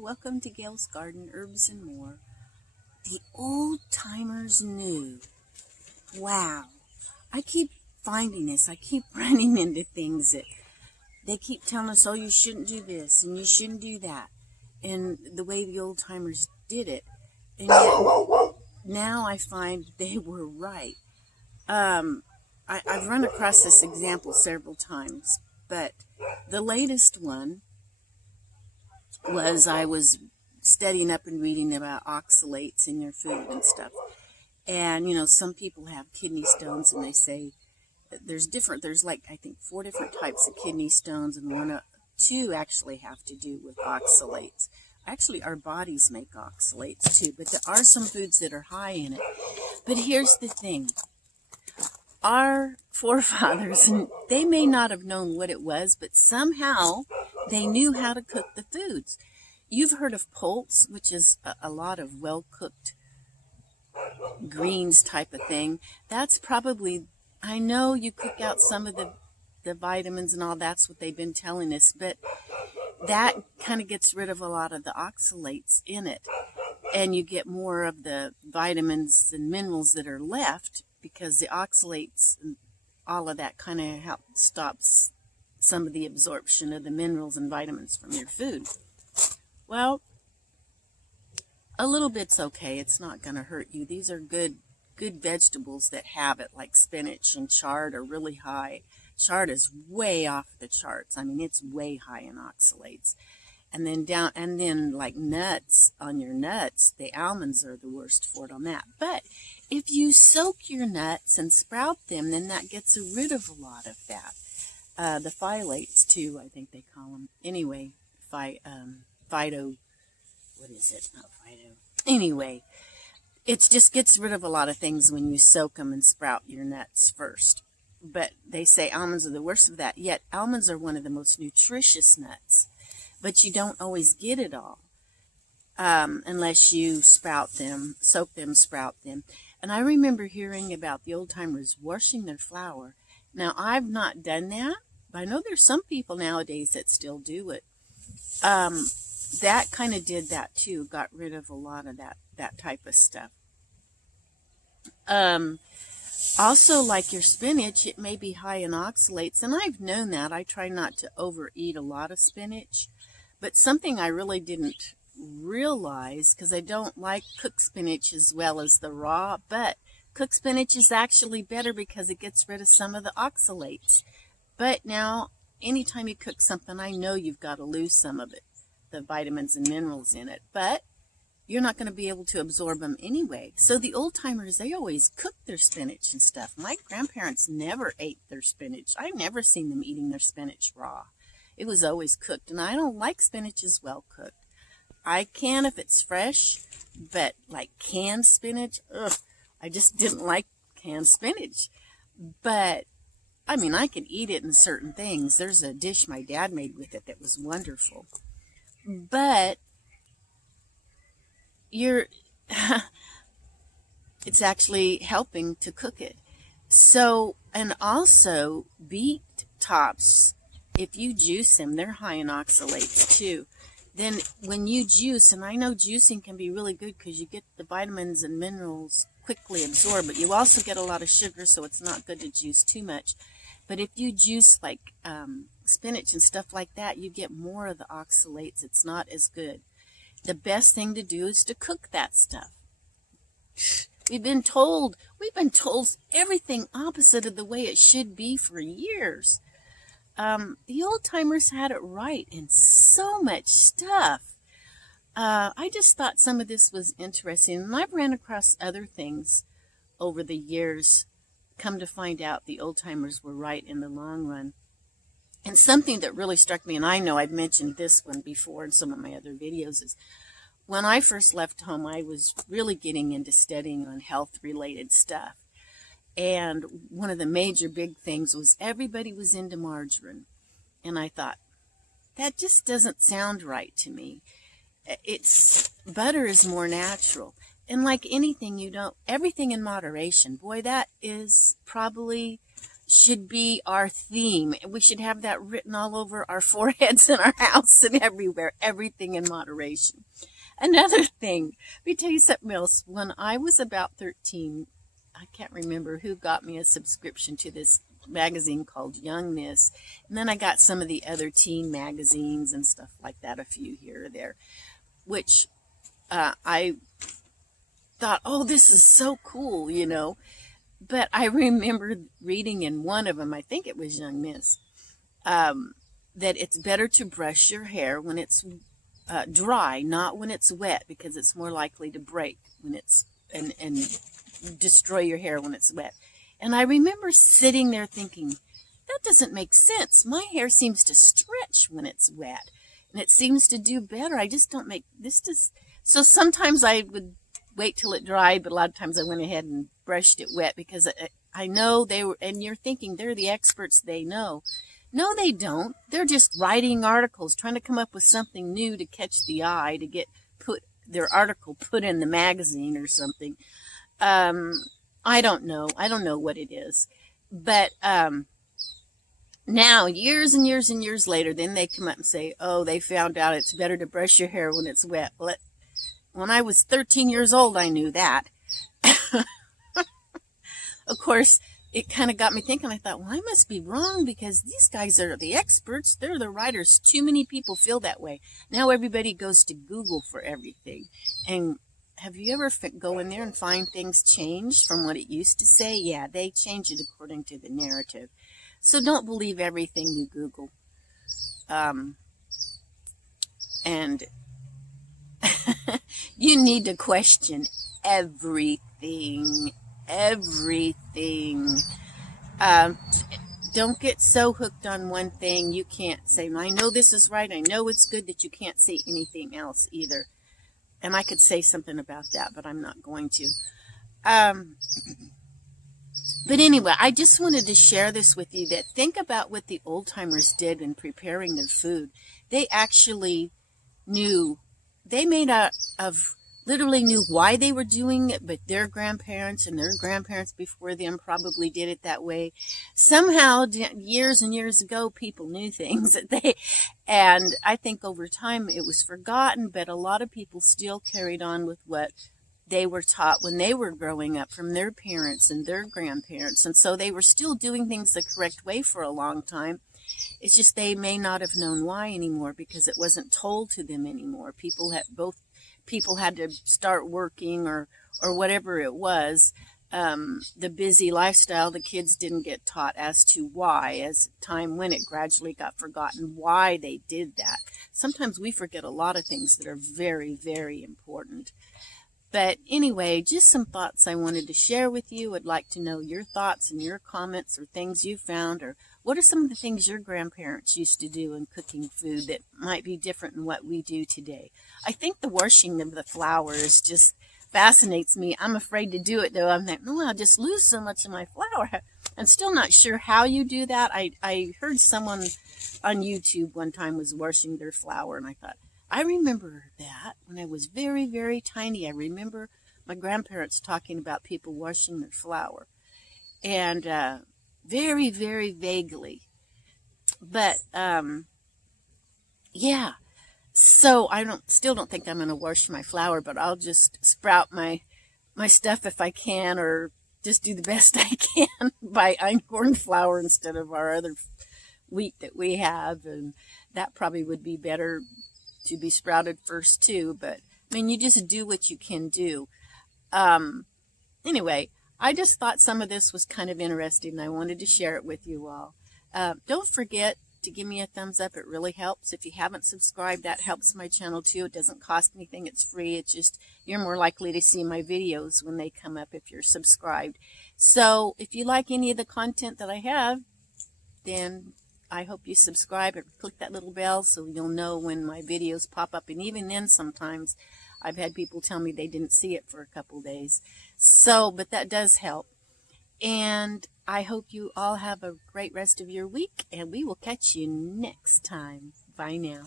welcome to Gail's Garden, Herbs and More. The old timers knew. Wow. I keep finding this. I keep running into things that they keep telling us, oh, you shouldn't do this and you shouldn't do that. And the way the old timers did it. And yet now I find they were right. I've run across this example several times, but the latest one was I was studying up and reading about oxalates in your food and stuff. And, some people have kidney stones and they say there's like, I think 4 different types of kidney stones, and 2 actually have to do with oxalates. Actually, our bodies make oxalates too, but there are some foods that are high in it. But here's the thing. Our forefathers, they may not have known what it was, but somehow they knew how to cook the foods. You've heard of pulse, which is a lot of well-cooked greens type of thing. That's probably, I know you cook out some of the vitamins and all, that's what they've been telling us, but that kind of gets rid of a lot of the oxalates in it. And you get more of the vitamins and minerals that are left, because the oxalates and all of that kind of stops some of the absorption of the minerals and vitamins from your food. Well, a little bit's okay. It's not going to hurt you. These are good vegetables that have it, like spinach and chard are really high. Chard is way off the charts. I mean, it's way high in oxalates. And then like nuts, on your nuts, the almonds are the worst for it on that. But if you soak your nuts and sprout them, then that gets rid of a lot of that. The phthalates too, I think they call them. Anyway, phyto, what is it? Not phyto. Anyway, it just gets rid of a lot of things when you soak them and sprout your nuts first. But they say almonds are the worst of that. Yet almonds are one of the most nutritious nuts. But you don't always get it all unless you sprout them, soak them, sprout them. And I remember hearing about the old timers washing their flour. Now, I've not done that, but I know there's some people nowadays that still do it. That kind of did that too, got rid of a lot of that type of stuff. Also, like your spinach, it may be high in oxalates, and I've known that. I try not to overeat a lot of spinach. But something I really didn't realize, because I don't like cooked spinach as well as the raw, but cooked spinach is actually better because it gets rid of some of the oxalates. But now, anytime you cook something, I know you've got to lose some of it, the vitamins and minerals in it. But you're not going to be able to absorb them anyway. So the old timers, they always cooked their spinach and stuff. My grandparents never ate their spinach. I've never seen them eating their spinach raw. It was always cooked, and I don't like spinach as well cooked. I can if it's fresh, but like canned spinach, I just didn't like canned spinach. But, I mean, I can eat it in certain things. There's a dish my dad made with it that was wonderful. But it's actually helping to cook it. So, and also beet tops, if you juice them, they're high in oxalates too. Then when you juice, and I know juicing can be really good because you get the vitamins and minerals quickly absorbed, but you also get a lot of sugar, so it's not good to juice too much. But if you juice like spinach and stuff like that, you get more of the oxalates. It's not as good. The best thing to do is to cook that stuff. We've been told everything opposite of the way it should be for years. The old timers had it right in so much stuff. I just thought some of this was interesting, and I've ran across other things over the years. Come to find out, the old timers were right in the long run. And something that really struck me, and I know I've mentioned this one before in some of my other videos, is when I first left home, I was really getting into studying on health-related stuff. And one of the major big things was everybody was into margarine. And I thought, that just doesn't sound right to me. Butter is more natural. And like anything, everything in moderation. Boy, that is probably should be our theme. We should have that written all over our foreheads in our house and everywhere. Everything in moderation. Another thing, let me tell you something else. When I was about 13, I can't remember who got me a subscription to this magazine called Young Miss. And then I got some of the other teen magazines and stuff like that, a few here or there, which I thought, oh, this is so cool, you know. But I remember reading in one of them, I think it was Young Miss, that it's better to brush your hair when it's dry, not when it's wet, because it's more likely to break when it's and destroy your hair when it's wet. And I remember sitting there thinking, that doesn't make sense. My hair seems to stretch when it's wet, and it seems to do better. I just don't make this just. So sometimes I would wait till it dried, but a lot of times I went ahead and brushed it wet because I know they were, and you're thinking they're the experts, they know. No, they don't. They're just writing articles, trying to come up with something new to catch the eye, to get their article put in the magazine or something. I don't know. I don't know what it is. But now, years and years and years later, then they come up and say, oh, they found out it's better to brush your hair when it's wet. Well, when I was 13 years old, I knew that. Of course, it kind of got me thinking. I thought, well, I must be wrong because these guys are the experts. They're the writers. Too many people feel that way. Now everybody goes to Google for everything. And have you ever go in there and find things changed from what it used to say? Yeah, they change it according to the narrative. So don't believe everything you Google. And you need to question everything. Don't get so hooked on one thing you can't say, I know this is right, I know it's good, that you can't say anything else either. And I could say something about that, but I'm not going to. But anyway, I just wanted to share this with you, that think about what the old timers did in preparing their food. They actually knew, they made out of literally knew why they were doing it, but their grandparents and their grandparents before them probably did it that way. Somehow, years and years ago, people knew things and I think over time it was forgotten, but a lot of people still carried on with what they were taught when they were growing up from their parents and their grandparents, and so they were still doing things the correct way for a long time. It's just they may not have known why anymore because it wasn't told to them anymore. People had to start working or whatever it was. The busy lifestyle, the kids didn't get taught as to why. As time went, it gradually got forgotten why they did that. Sometimes we forget a lot of things that are very, very important. But anyway, just some thoughts I wanted to share with you. I'd like to know your thoughts and your comments or things you found, or what are some of the things your grandparents used to do in cooking food that might be different than what we do today. I think the washing of the flowers just fascinates me. I'm afraid to do it, though. I'm like, no, I'll just lose so much of my flour. I'm still not sure how you do that. I heard someone on YouTube one time was washing their flour, and I thought, I remember that when I was very, very tiny. I remember my grandparents talking about people washing their flour, and very, very vaguely. But yeah. So I still don't think I'm going to wash my flour, but I'll just sprout my stuff if I can, or just do the best I can by einkorn flour instead of our other wheat that we have, and that probably would be better to be sprouted first too. But I mean, you just do what you can do. Anyway, I just thought some of this was kind of interesting, and I wanted to share it with you all. Don't forget to give me a thumbs up. It really helps. If you haven't subscribed, that helps my channel too. It doesn't cost anything. It's free. It's just you're more likely to see my videos when they come up if you're subscribed. So if you like any of the content that I have, then I hope you subscribe or click that little bell so you'll know when my videos pop up. And even then, sometimes I've had people tell me they didn't see it for a couple days. So, but that does help. And I hope you all have a great rest of your week, and we will catch you next time. Bye now.